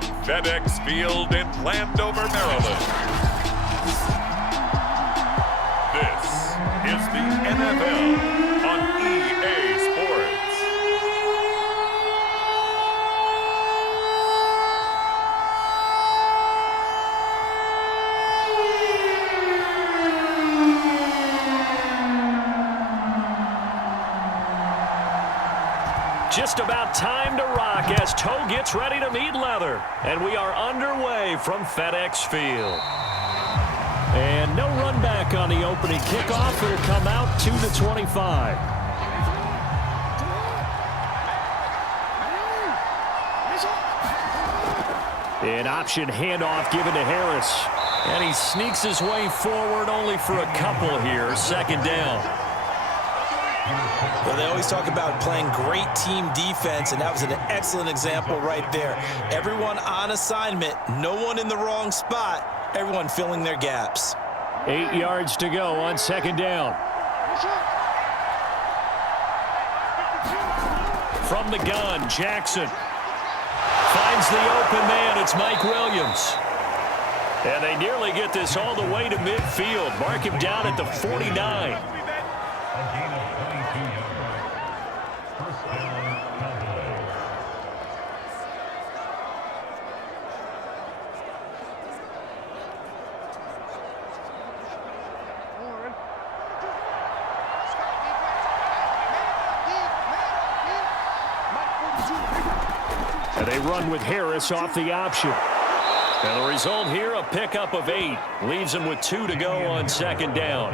from FedEx Field in Landover, Maryland. This is the NFL on EA Sports. Just about time to rock as toe gets ready to meet leather. And we are underway from FedEx Field. And no run back on the opening kickoff. It'll come out to the 25. An option handoff given to Harris. And he sneaks his way forward only for a couple here. Second down. Well, they always talk about playing great team defense, and that was an excellent example right there. Everyone on assignment, no one in the wrong spot, everyone filling their gaps. 8 yards to go on second down. From the gun, Jackson finds the open man. It's Mike Williams. And they nearly get this all the way to midfield. Mark him down at the 49. And they run with Harris off the option. And the result here, a pickup of 8. Leaves them with 2 to go on second down.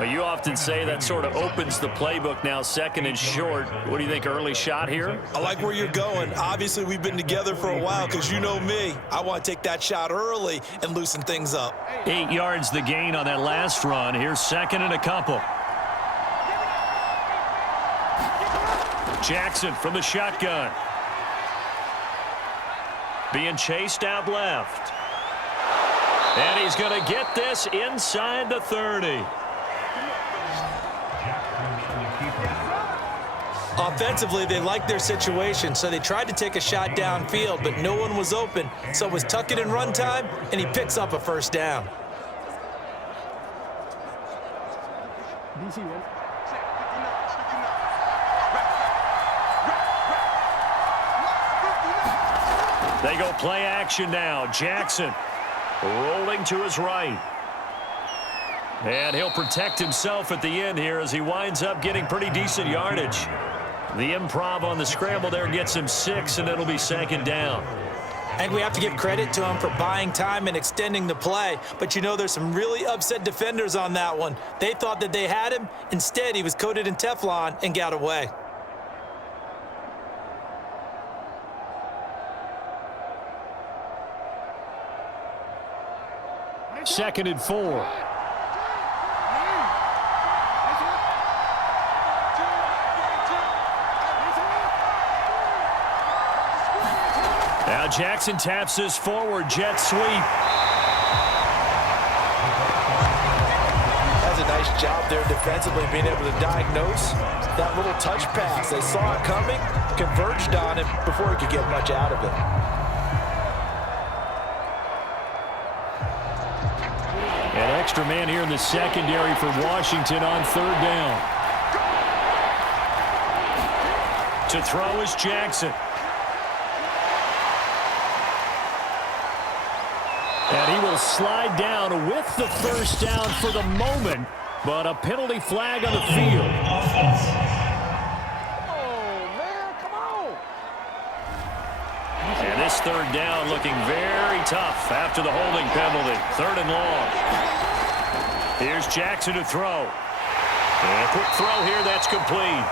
You often say that sort of opens the playbook now, second and short. What do you think, early shot here? I like where you're going. Obviously, we've been together for a while because you know me. I want to take that shot early and loosen things up. 8 yards the gain on that last run. Here's second and a couple. Jackson from the shotgun. Being chased out left. And he's going to get this inside the 30. Offensively, they liked their situation, so they tried to take a shot downfield, but no one was open. So it was tuck it in run time, and he picks up a first down. They go play action now. Jackson rolling to his right. And he'll protect himself at the end here as he winds up getting pretty decent yardage. The improv on the scramble there gets him 6, and it'll be second down. I think we have to give credit to him for buying time and extending the play. But, you know, there's some really upset defenders on that one. They thought that they had him. Instead, he was coated in Teflon and got away. Second and 4. Now Jackson taps this forward jet sweep. That's a nice job there defensively, being able to diagnose that little touch pass. They saw it coming, converged on it before he could get much out of it. An extra man here in the secondary for Washington on third down. To throw is Jackson. And he will slide down with the first down for the moment, but a penalty flag on the field. And this third down looking very tough after the holding penalty. Third and long. Here's Jackson to throw. And a quick throw here, that's complete.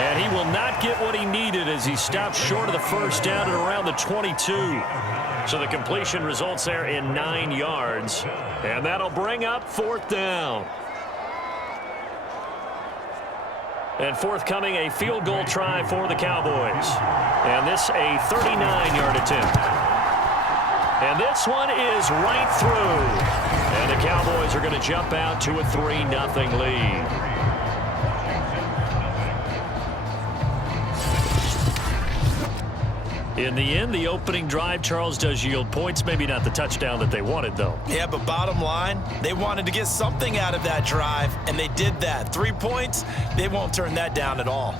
And he will not get what he needed as he stopped short of the first down at around the 22. So the completion results there in 9 yards. And that'll bring up fourth down. And forthcoming, a field goal try for the Cowboys. And this a 39-yard attempt. And this one is right through. And the Cowboys are going to jump out to a 3-0 lead. In the end, the opening drive, Charles, does yield points. Maybe not the touchdown that they wanted, though. Yeah, but bottom line, they wanted to get something out of that drive, and they did that. 3 points, they won't turn that down at all.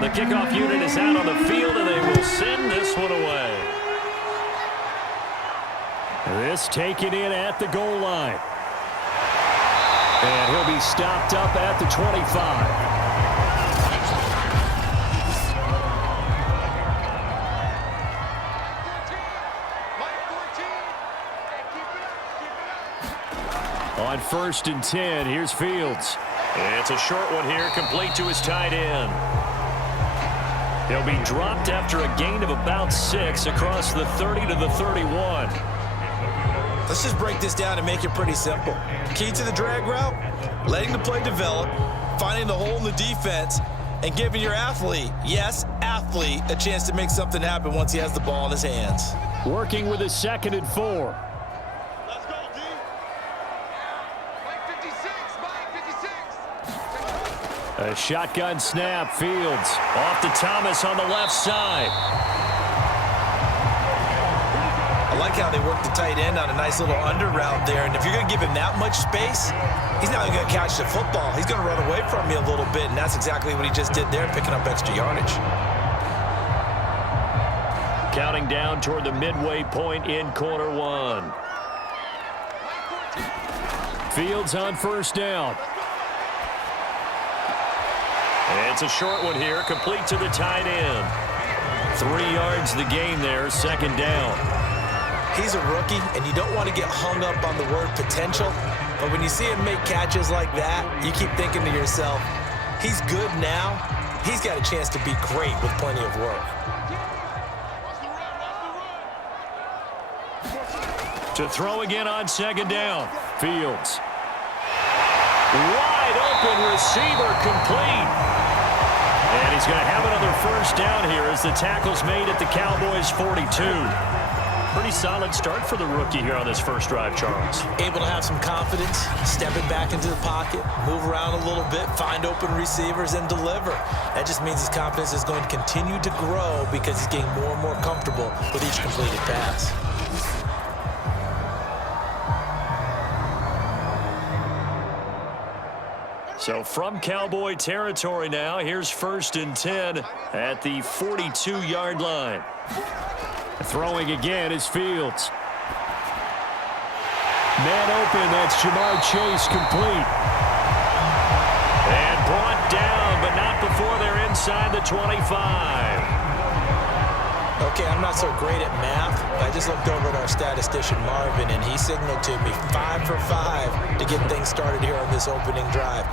The kickoff unit is out on the field, and they will send this one away. This taken in at the goal line. And he'll be stopped up at the 25. On 1st and 10, here's Fields. It's a short one here, complete to his tight end. He'll be dropped after a gain of about 6 across the 30 to the 31. Let's just break this down and make it pretty simple. Key to the drag route, letting the play develop, finding the hole in the defense, and giving your athlete, yes, athlete, a chance to make something happen once he has the ball in his hands. Working with a 2nd and 4. Let's go, D. Mike 56, Mike 56. A shotgun snap, Fields. Off to Thomas on the left side. I like how they work the tight end on a nice little under route there. And if you're going to give him that much space, he's not going to catch the football. He's going to run away from you a little bit, and that's exactly what he just did there, picking up extra yardage. Counting down toward the midway point in quarter 1. Fields on 1st down. It's a short one here, complete to the tight end. 3 yards the gain there, 2nd down. He's a rookie, and you don't want to get hung up on the word potential, but when you see him make catches like that, you keep thinking to yourself, he's good now. He's got a chance to be great with plenty of work. To throw again on 2nd down. Fields. Wide open receiver, complete. And he's going to have another 1st down here as the tackle's made at the Cowboys' 42. Pretty solid start for the rookie here on this first drive, Charles. Able to have some confidence, stepping back into the pocket, move around a little bit, find open receivers, and deliver. That just means his confidence is going to continue to grow because he's getting more and more comfortable with each completed pass. So from Cowboy territory now, here's 1st and 10 at the 42-yard line. Throwing again is Fields. Man open, that's Jamar Chase, complete. And brought down, but not before they're inside the 25. Okay, I'm not so great at math. I just looked over at our statistician, Marvin, and he signaled to me 5 for 5 to get things started here on this opening drive.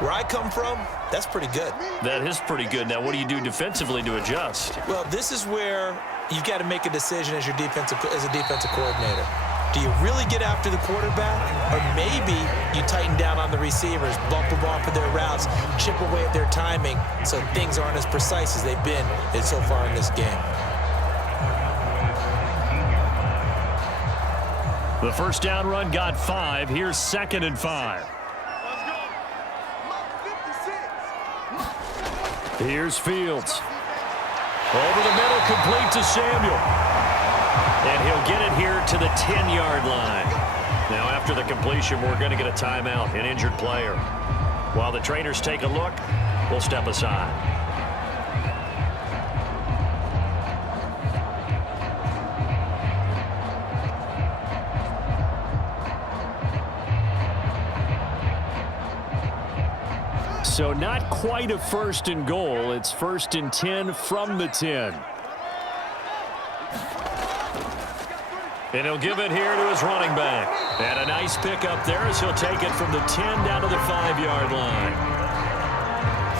Where I come from, that's pretty good. That is pretty good. Now, what do you do defensively to adjust? Well, this is where you've got to make a decision as a defensive coordinator. Do you really get after the quarterback? Or maybe you tighten down on the receivers, bump them off of their routes, chip away at their timing so things aren't as precise as they've been so far in this game. The 1st down run got 5. Here's 2nd and 5. Here's Fields. Over the middle, complete to Samuel. And he'll get it here to the 10-yard line. Now, after the completion, we're going to get a timeout, an injured player. While the trainers take a look, we'll step aside. So not quite a 1st and goal. It's 1st and 10 from the 10. And he'll give it here to his running back. And a nice pickup there as he'll take it from the 10 down to the 5-yard line.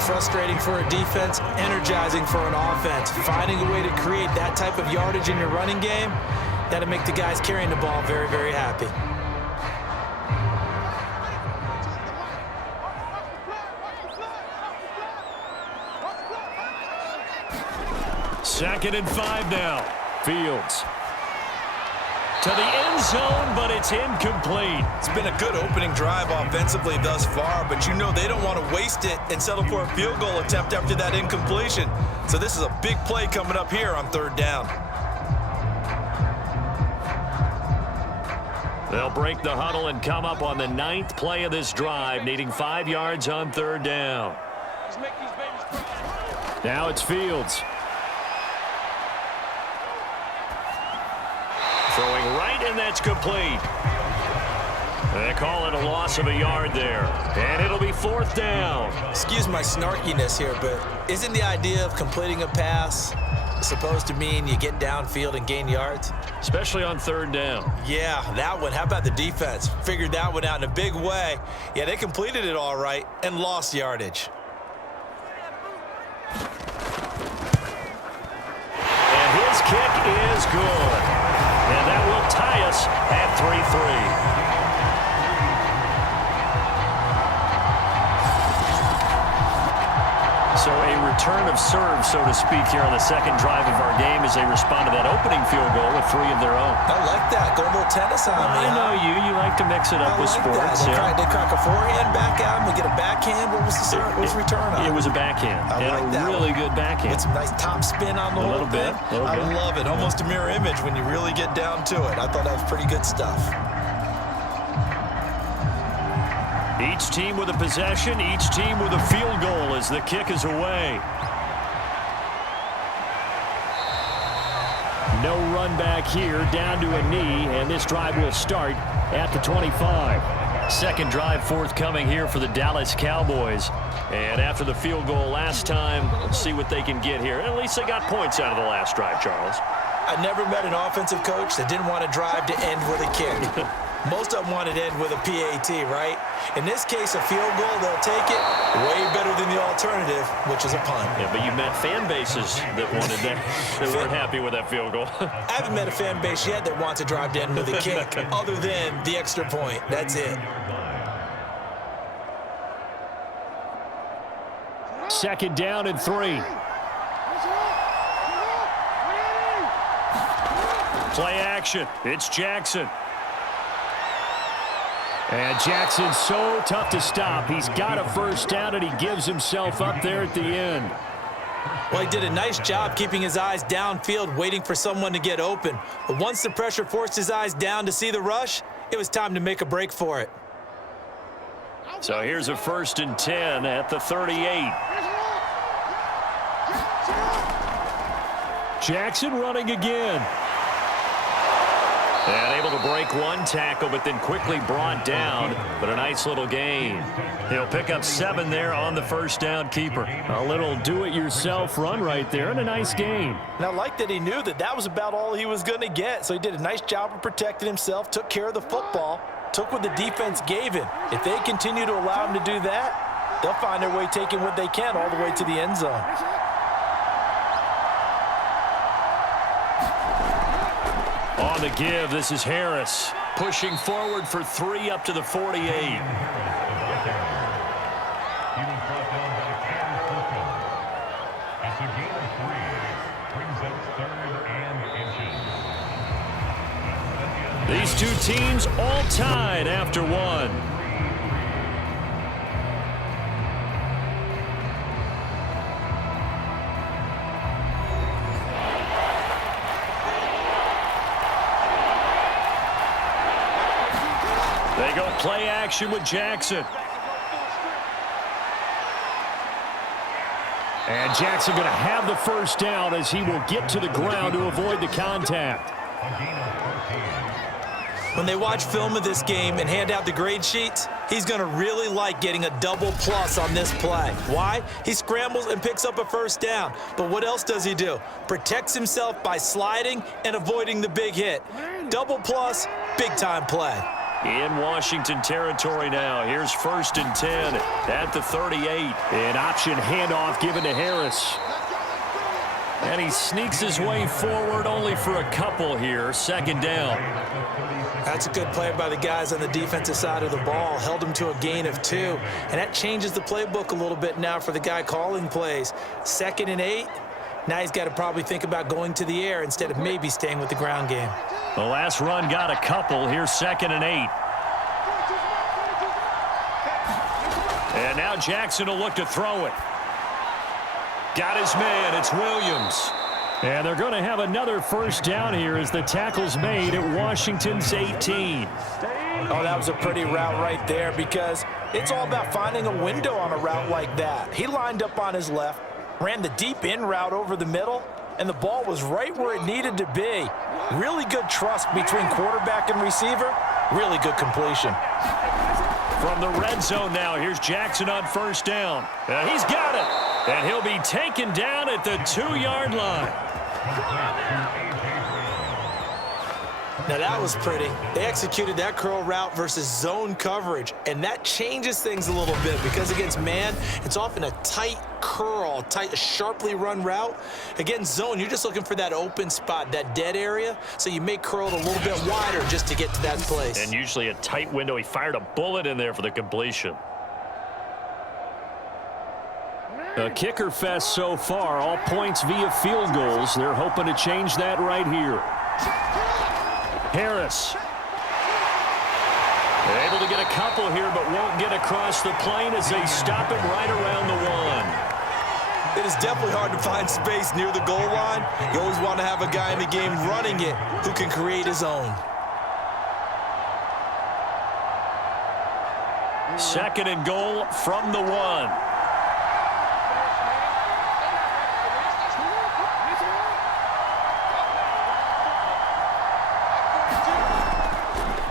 Frustrating for a defense, energizing for an offense. Finding a way to create that type of yardage in your running game, that'll make the guys carrying the ball very, very happy. 2nd and 5 now. Fields. To the end zone, but it's incomplete. It's been a good opening drive offensively thus far, but you know they don't want to waste it and settle for a field goal attempt after that incompletion. So this is a big play coming up here on 3rd down. They'll break the huddle and come up on the 9th play of this drive, needing 5 yards on 3rd down. Now it's Fields. Throwing right, and that's complete. They call it a loss of a yard there. And it'll be 4th down. Excuse my snarkiness here, but isn't the idea of completing a pass supposed to mean you get downfield and gain yards? Especially on 3rd down. Yeah, that one. How about the defense? Figured that one out in a big way. Yeah, they completed it all right and lost yardage. And his kick is good. And that will tie us at 3-3. So a return of serve, so to speak, here on the 2nd drive of our game as they respond to that opening field goal with 3 of their own. I like that. Go a little tennis on me. I know you. You like to mix it up with sports. They crack a forehand back out, and we get a backhand. What was the serve? What was the return on? It was a backhand. I like that. Really good backhand. With some nice top spin on the whole thing. I love it. Almost a mirror image when you really get down to it. I thought that was pretty good stuff. Each team with a possession, each team with a field goal as the kick is away. No run back here, down to a knee, and this drive will start at the 25. 2nd drive forthcoming here for the Dallas Cowboys. And after the field goal last time, let's see what they can get here. At least they got points out of the last drive, Charles. I never met an offensive coach that didn't want to drive to end with a kick. Most of them wanted to end with a PAT, right? In this case, a field goal, they'll take it way better than the alternative, which is a punt. Yeah, but you met fan bases that wanted that, that weren't happy with that field goal. I haven't met a fan base yet that wants to drive to end with a kick, other than the extra point. That's it. 2nd down and 3. Play action. It's Jackson. And Jackson's so tough to stop. He's got a 1st down, and he gives himself up there at the end. Well, he did a nice job keeping his eyes downfield, waiting for someone to get open. But once the pressure forced his eyes down to see the rush, it was time to make a break for it. So here's a 1st and 10 at the 38. Jackson running again. And able to break one tackle, but then quickly brought down. But a nice little gain. He'll pick up 7 there on the 1st down keeper. A little do-it-yourself run right there, and a nice gain. And I like that he knew that that was about all he was going to get. So he did a nice job of protecting himself, took care of the football, took what the defense gave him. If they continue to allow him to do that, they'll find their way taking what they can all the way to the end zone. On the give, this is Harris. Pushing forward for 3 up to the 48. These two teams all tied after 1. They go play action with Jackson. And Jackson going to have the 1st down as he will get to the ground to avoid the contact. When they watch film of this game and hand out the grade sheets, he's going to really like getting a double plus on this play. Why? He scrambles and picks up a 1st down. But what else does he do? Protects himself by sliding and avoiding the big hit. Double plus, big-time play. In Washington territory now. Here's 1st and 10 at the 38. An option handoff given to Harris. And he sneaks his way forward only for a couple here. 2nd down. That's a good play by the guys on the defensive side of the ball. Held him to a gain of 2. And that changes the playbook a little bit now for the guy calling plays. 2nd and 8. Now he's got to probably think about going to the air instead of maybe staying with the ground game. The last run got a couple. Here's 2nd and 8. And now Jackson will look to throw it. Got his man. It's Williams. And they're going to have another first down here as the tackle's made at Washington's 18. Oh, that was a pretty route right there because it's all about finding a window on a route like that. He lined up on his left, ran the deep in route over the middle, and the ball was right where it needed to be. Really good trust between quarterback and receiver. Really good completion. From the red zone now, here's Jackson on first down. He's got it, and he'll be taken down at the 2-yard line. Now that was pretty. They executed that curl route versus zone coverage, and that changes things a little bit because against man, it's often a tight curl, tight, sharply run route. Against zone, you're just looking for that open spot, that dead area, so you may curl it a little bit wider just to get to that place. And usually a tight window. He fired a bullet in there for the completion. A kicker fest so far, all points via field goals. They're hoping to change that right here. Harris. They're able to get a couple here, but won't get across the plane as they stop him right around the 1. It is definitely hard to find space near the goal line. You always want to have a guy in the game running it who can create his own. 2nd and goal from the 1.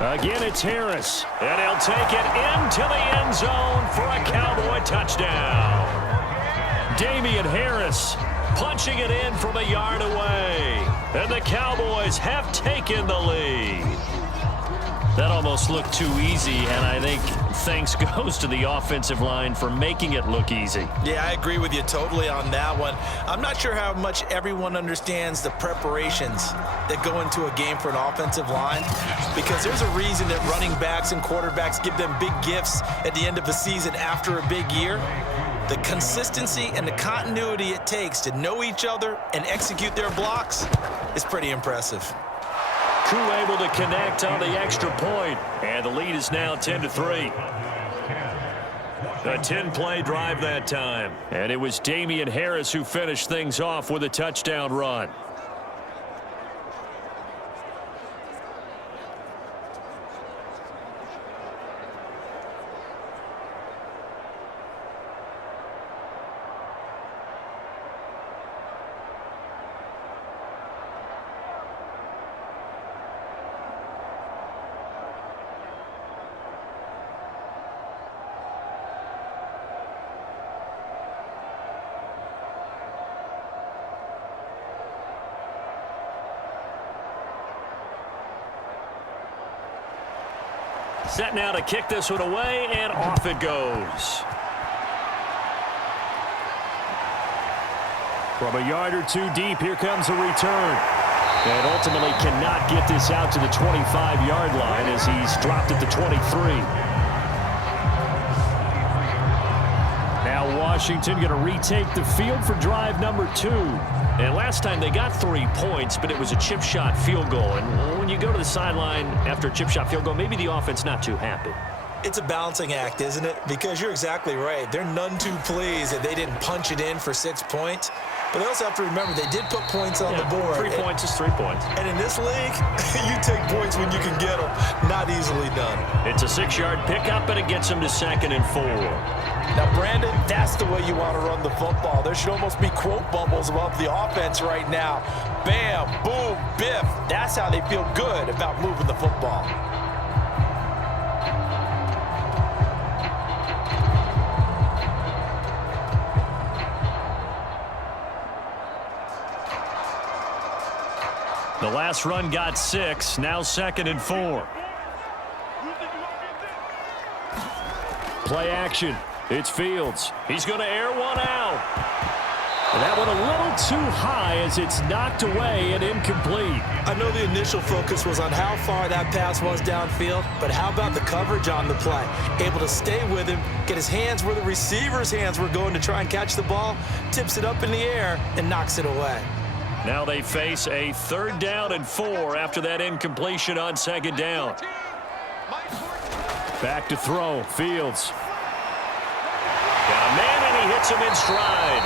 Again, it's Harris, and he'll take it into the end zone for a Cowboy touchdown. Damian Harris punching it in from a yard away, and the Cowboys have taken the lead. That almost looked too easy, and I think thanks goes to the offensive line for making it look easy. Yeah, I agree with you totally on that one. I'm not sure how much everyone understands the preparations that go into a game for an offensive line, because there's a reason that running backs and quarterbacks give them big gifts at the end of the season after a big year. The consistency and the continuity it takes to know each other and execute their blocks is pretty impressive. Crew able to connect on the extra point, and the lead is now 10-3. A 10-play drive that time, and it was Damian Harris who finished things off with a touchdown run. Set now to kick this one away, and off it goes. From a yard or two deep, here comes a return. And ultimately cannot get this out to the 25-yard line as he's dropped at the 23. Now Washington going to retake the field for drive number 2. And last time they got 3 points, but it was a chip shot field goal. And when you go to the sideline after a chip shot field goal, maybe the offense not too happy. It's a balancing act, isn't it? Because you're exactly right. They're none too pleased that they didn't punch it in for 6 points. But they also have to remember they did put points on the board. 3 points is 3 points. And in this league, you take points when you can get them. Not easily done. It's a 6-yard pickup, and it gets them to 2nd and 4. Now, Brandon, that's the way you want to run the football. There should almost be quote bubbles above the offense right now. Bam, boom, biff. That's how they feel good about moving the football. The last run got 6, now 2nd and 4. Play action. It's Fields. He's going to air one out. And that one a little too high as it's knocked away and incomplete. I know the initial focus was on how far that pass was downfield, but how about the coverage on the play? Able to stay with him, get his hands where the receiver's hands were going to try and catch the ball, tips it up in the air, and knocks it away. Now they face a 3rd down and 4 after that incompletion on 2nd down. Back to throw. Fields. Got a man, and he hits him in stride.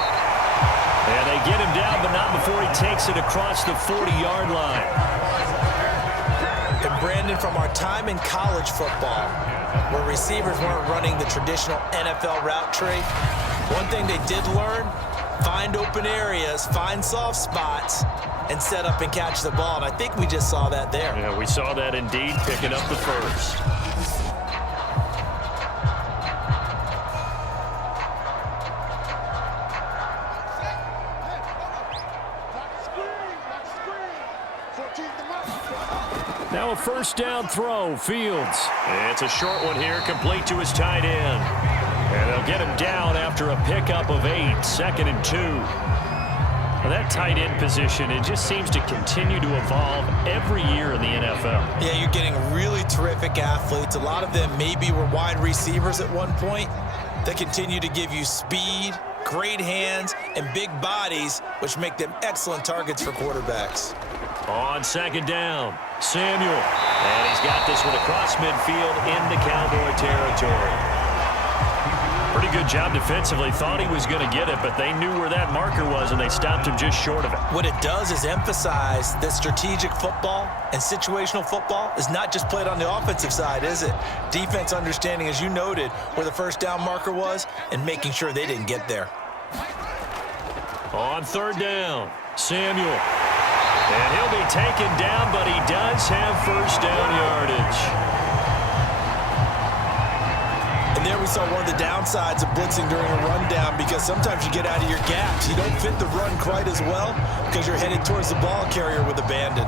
And they get him down, but not before he takes it across the 40-yard line. And Brandon, from our time in college football, where receivers weren't running the traditional NFL route tree, one thing they did learn, find open areas, find soft spots, and set up and catch the ball. And I think we just saw that there. Yeah, we saw that indeed, picking up the first. Now a 1st down throw. Fields. It's a short one here, complete to his tight end. And they'll get him down after a pickup of 8, 2nd and 2. Well, that tight end position, it just seems to continue to evolve every year in the NFL. Yeah, you're getting really terrific athletes. A lot of them maybe were wide receivers at one point. They continue to give you speed, great hands, and big bodies, which make them excellent targets for quarterbacks. On 2nd down, Samuel. And he's got this one across midfield into Cowboy territory. Pretty good job defensively. Thought he was going to get it, but they knew where that marker was, and they stopped him just short of it. What it does is emphasize that strategic football and situational football is not just played on the offensive side, is it? Defense understanding, as you noted, where the 1st down marker was and making sure they didn't get there. On 3rd down, Samuel. And he'll be taken down, but he does have 1st down yardage. And there we saw one of the downsides of blitzing during a rundown, because sometimes you get out of your gaps. You don't fit the run quite as well because you're headed towards the ball carrier with abandon.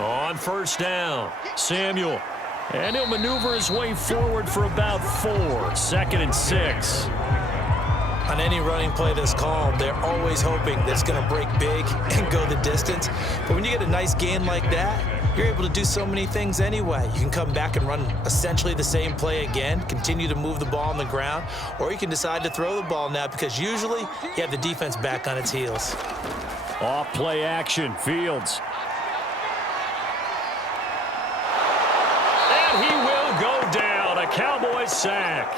On 1st down, Samuel. And he'll maneuver his way forward for about 4, 2nd and 6. On any running play that's called, they're always hoping that it's going to break big and go the distance. But when you get a nice gain like that, you're able to do so many things anyway. You can come back and run essentially the same play again, continue to move the ball on the ground, or you can decide to throw the ball now, because usually you have the defense back on its heels. Off play action, Fields. And he will go down, a Cowboys sack.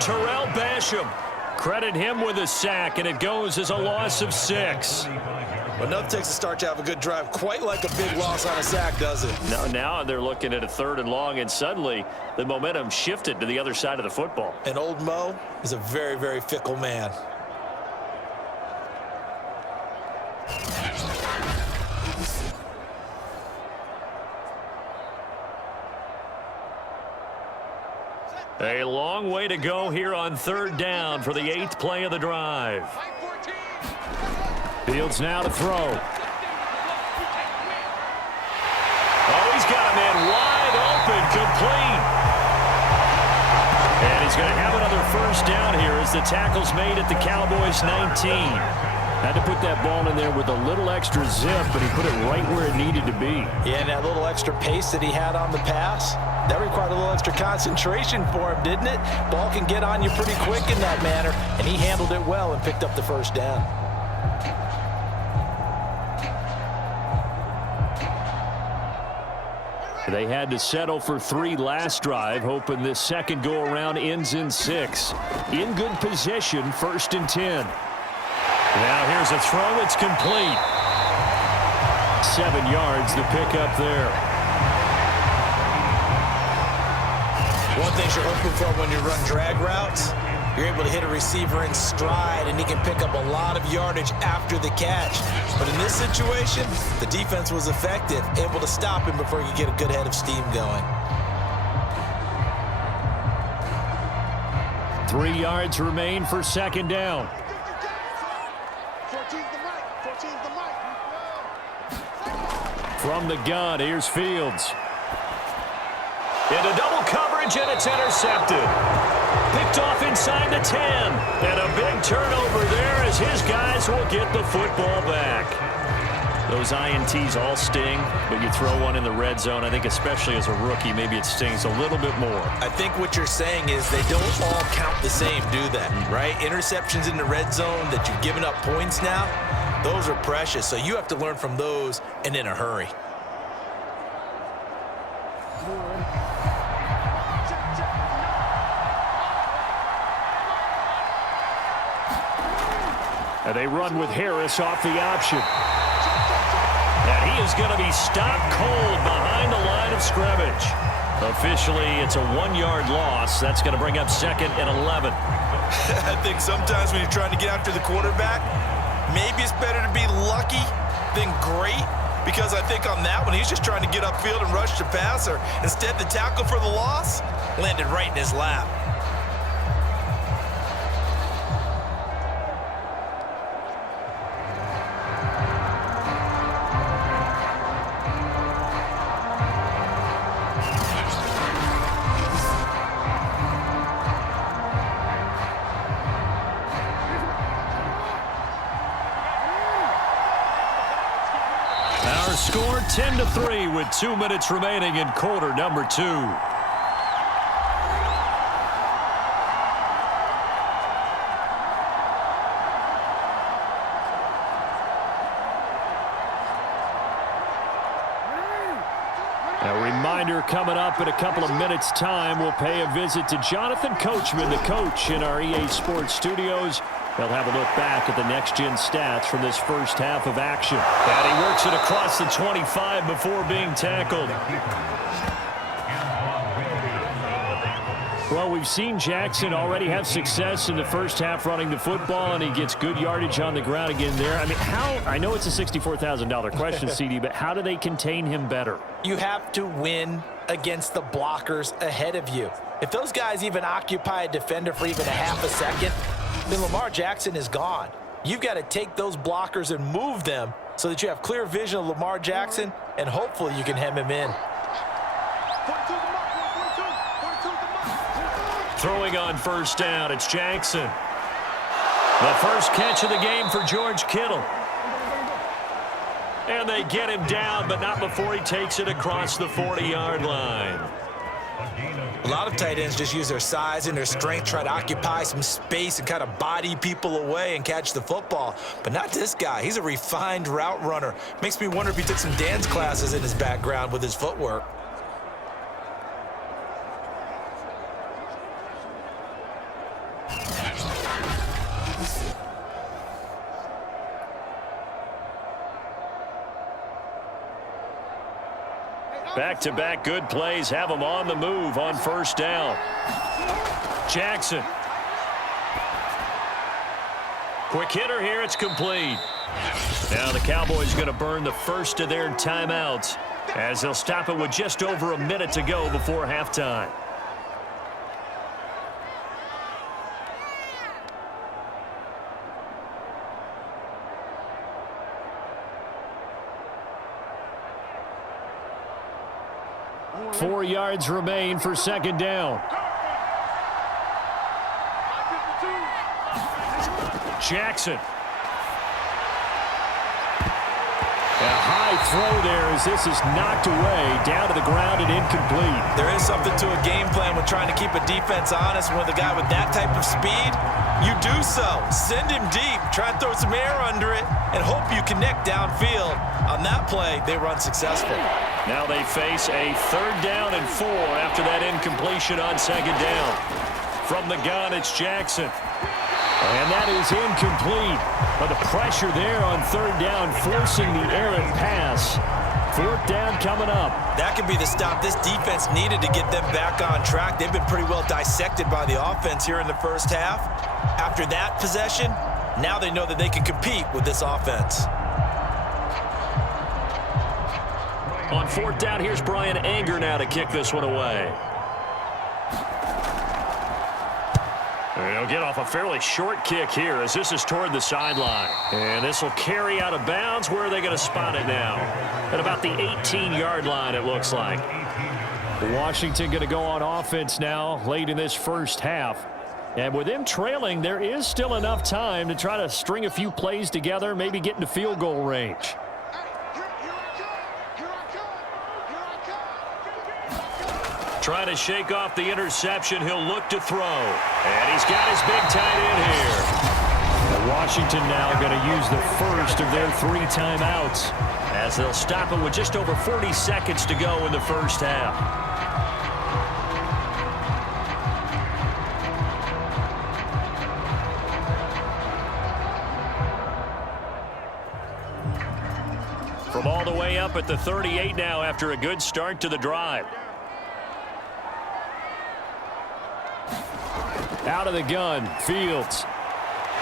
Terrell Basham, credit him with a sack, and it goes as a loss of 6. Well, nothing takes a start to have a good drive quite like a big loss on a sack, does it? Now they're looking at a 3rd and long, and suddenly the momentum shifted to the other side of the football. And old Mo is a very, very fickle man. A long way to go here on 3rd down for the 8th play of the drive. Fields now to throw. Oh, he's got a man wide open, complete. And he's going to have another 1st down here as the tackle's made at the Cowboys 19. Had to put that ball in there with a little extra zip, but he put it right where it needed to be. Yeah, and that little extra pace that he had on the pass, that required a little extra concentration for him, didn't it? Ball can get on you pretty quick in that manner, and he handled it well and picked up the 1st down. They had to settle for 3 last drive, hoping this second go-around ends in 6. In good position, 1st and 10. Now here's a throw. It's complete. 7 yards, the pickup there. One thing you're hoping for when you run drag routes, you're able to hit a receiver in stride, and he can pick up a lot of yardage after the catch. But in this situation, the defense was effective, able to stop him before he could get a good head of steam going. 3 yards remain for 2nd down. 14's the mic. 14's the mic. From the gun, here's Fields. Into double coverage, and it's intercepted. Picked off inside the 10. And a big turnover there as his guys will get the football back. Those INTs all sting, but you throw one in the red zone, I think especially as a rookie, maybe it stings a little bit more. I think what you're saying is they don't all count the same, do they? Right? Interceptions in the red zone that you've given up points now, those are precious. So you have to learn from those and in a hurry. And they run with Harris off the option. And he is going to be stopped cold behind the line of scrimmage. Officially, it's a 1-yard loss. That's going to bring up 2nd and 11. I think sometimes when you're trying to get after the quarterback, maybe it's better to be lucky than great, because I think on that one, he's just trying to get upfield and rush the passer. Instead, the tackle for the loss landed right in his lap. Score 10-3 with 2 minutes remaining in quarter number 2. A reminder coming up in a couple of minutes' time. We'll pay a visit to Jonathan Coachman, the coach in our EA Sports studios. They'll have a look back at the next-gen stats from this first half of action. And he works it across the 25 before being tackled. Well, we've seen Jackson already have success in the first half running the football, and he gets good yardage on the ground again there. I mean, I know it's a $64,000 question, CD, but how do they contain him better? You have to win against the blockers ahead of you. If those guys even occupy a defender for even a half a second, then Lamar Jackson is gone. You've got to take those blockers and move them so that you have clear vision of Lamar Jackson, and hopefully you can hem him in. Throwing on first down, it's Jackson. The first catch of the game for George Kittle. And they get him down, but not before he takes it across the 40-yard line. A lot of tight ends just use their size and their strength, try to occupy some space and kind of body people away and catch the football. But not this guy. He's a refined route runner. Makes me wonder if he took some dance classes in his background with his footwork. Back-to-back good plays have him on the move on first down. Jackson. Quick hitter here, it's complete. Now the Cowboys going to burn the first of their timeouts as they'll stop it with just over a minute to go before halftime. Four yards remain for second down. Jackson. A high throw there as this is knocked away, down to the ground and incomplete. There is something to a game plan with trying to keep a defense honest. With a guy with that type of speed, you do so. Send him deep, try and throw some air under it, and hope you connect downfield. On that play, they run successful. Now they face a 3rd down and 4 after that incompletion on second down. From the gun, it's Jackson. And that is incomplete. But the pressure there on 3rd down, forcing the errant pass. 4th down coming up. That could be the stop this defense needed to get them back on track. They've been pretty well dissected by the offense here in the first half. After that possession, now they know that they can compete with this offense. On 4th down, here's Brian Anger now to kick this one away. They'll get off a fairly short kick here as this is toward the sideline. And this will carry out of bounds. Where are they going to spot it now? At about the 18-yard line, it looks like. Washington going to go on offense now late in this first half. And with them trailing, there is still enough time to try to string a few plays together, maybe get into field goal range. Trying to shake off the interception. He'll look to throw. And he's got his big tight end here. Washington now going to use the first of their 3 timeouts, as they'll stop it with just over 40 seconds to go in the first half. From all the way up at the 38 now after a good start to the drive. Out of the gun, Fields.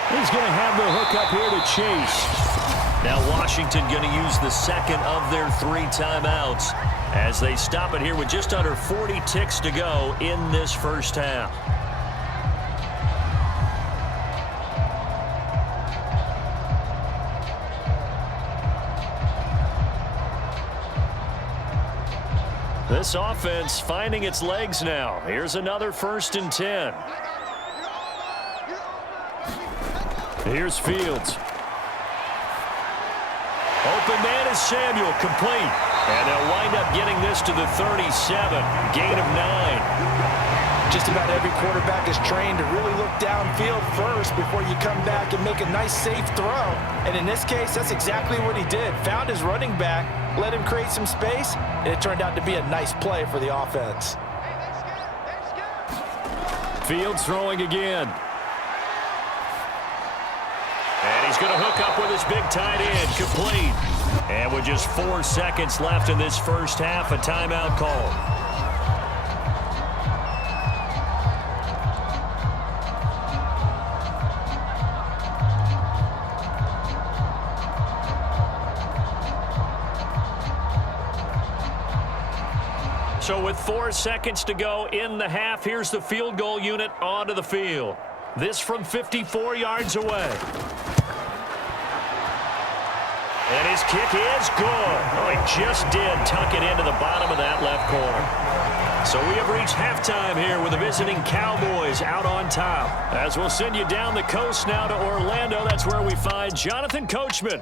He's going to have the hook up here to Chase. Now Washington going to use the second of their 3 timeouts as they stop it here with just under 40 ticks to go in this first half. This offense finding its legs now. Here's another 1st and 10. Here's Fields. Open man is Samuel, complete. And they'll wind up getting this to the 37, gain of 9. Just about every quarterback is trained to really look downfield first before you come back and make a nice, safe throw. And in this case, that's exactly what he did. Found his running back, let him create some space, and it turned out to be a nice play for the offense. Fields throwing again. And he's going to hook up with his big tight end, complete. And with just 4 seconds left in this first half, a timeout call. So with 4 seconds to go in the half, here's the field goal unit onto the field. This from 54 yards away. And his kick is good. Oh, he just did tuck it into the bottom of that left corner. So we have reached halftime here with the visiting Cowboys out on top. As we'll send you down the coast now to Orlando, that's where we find Jonathan Coachman